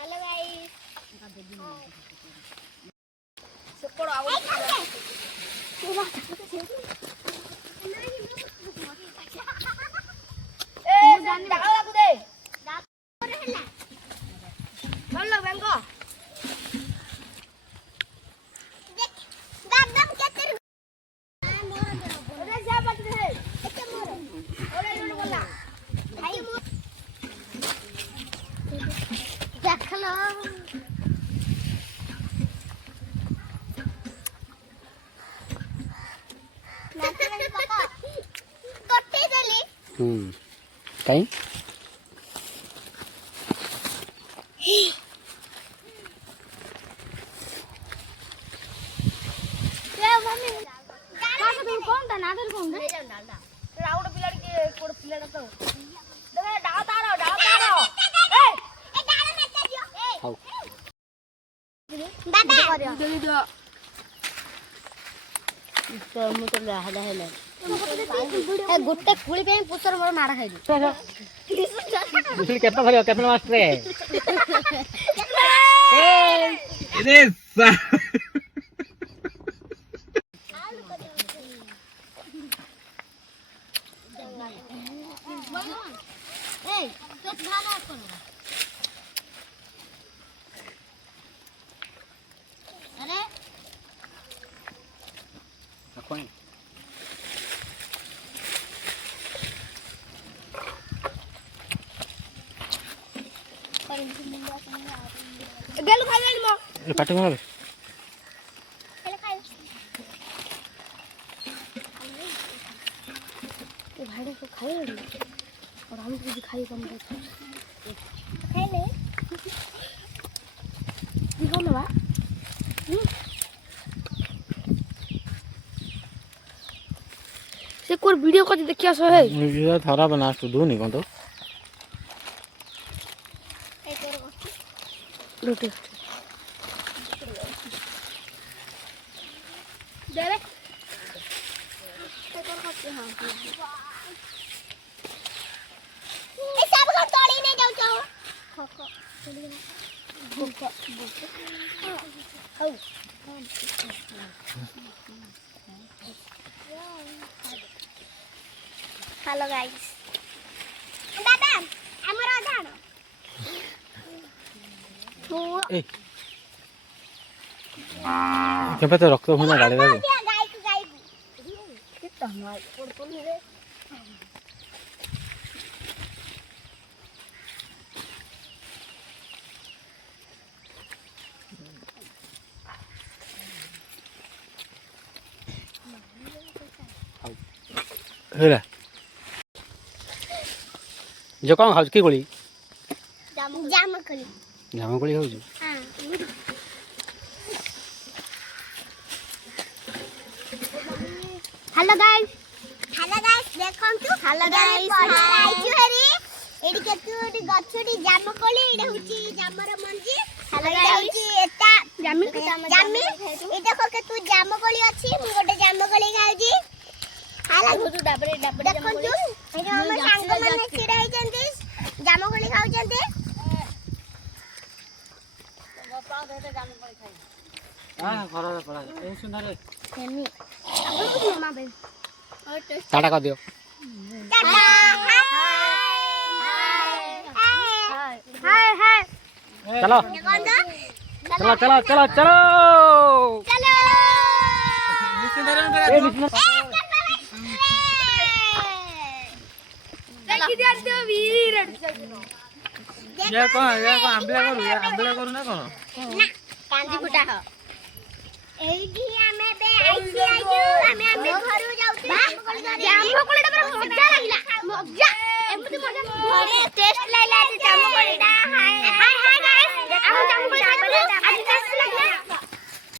hello guys कहीं कौन था नादर कौन है राउंड पिलर के कोड पिलर तो देखो डाल तारो ए डाल में चल दियो हाउ दादा दे दो तो मु तो हला हला ए गुट्टे खुली पे पुसर मोर मारा खाइ दूसरी कितना भरियो कितना मास्टर है इधर ए तो भागा करो अरे कौन गेलु खाइ गेलु म काटे मार पहले खाइ ये भाड़े को खाइ और हम भी दिखाई कम खाइ ले दिखाओ ना से कोई वीडियो को देखिया सो है ये थारा बना तो दो नहीं कौन तो रोटी दे रे ए सब घर तोड़ी नहीं जाऊ चाहो हेलो गाइस दादा हमरा जानो ए केपे तो रक्त होना गाड़ी रे गाय कितना हमार पड़ रे हेला जो कौन खाऊ की गोली जाम गोली खाऊ हां हेलो गाइस देखम तू हेलो गाइस आइछु हेरी एडी के तू गछडी जाम कोली एडी होची जामर मंजी हेलो गाइस एटा जामी ए देखो के तू जाम कोली अछि मु गोटे जाम कोली खाउजी हाला तू डाबरे देखम तू ए हम सांग माने छिड़ा है जंती जाम कोली खाउ जंती बापा देते जाम कोली खाई हां घरा पड़ा ए सुंदर रे केनी अब मामा बे टाटा कर दियो टाटा हाय चलो चलो चलो चलो चलो चलो ए देखि दे तो वीर ये कौन आंबला करू ना कौन ना कांजी फुटा हो एगी हमें बे आइसी हमें घरु जाउती जाम कोलीटा पर मजा लागिला मजा एमती मजा घरे टेस्ट लाइला जाम कोलीटा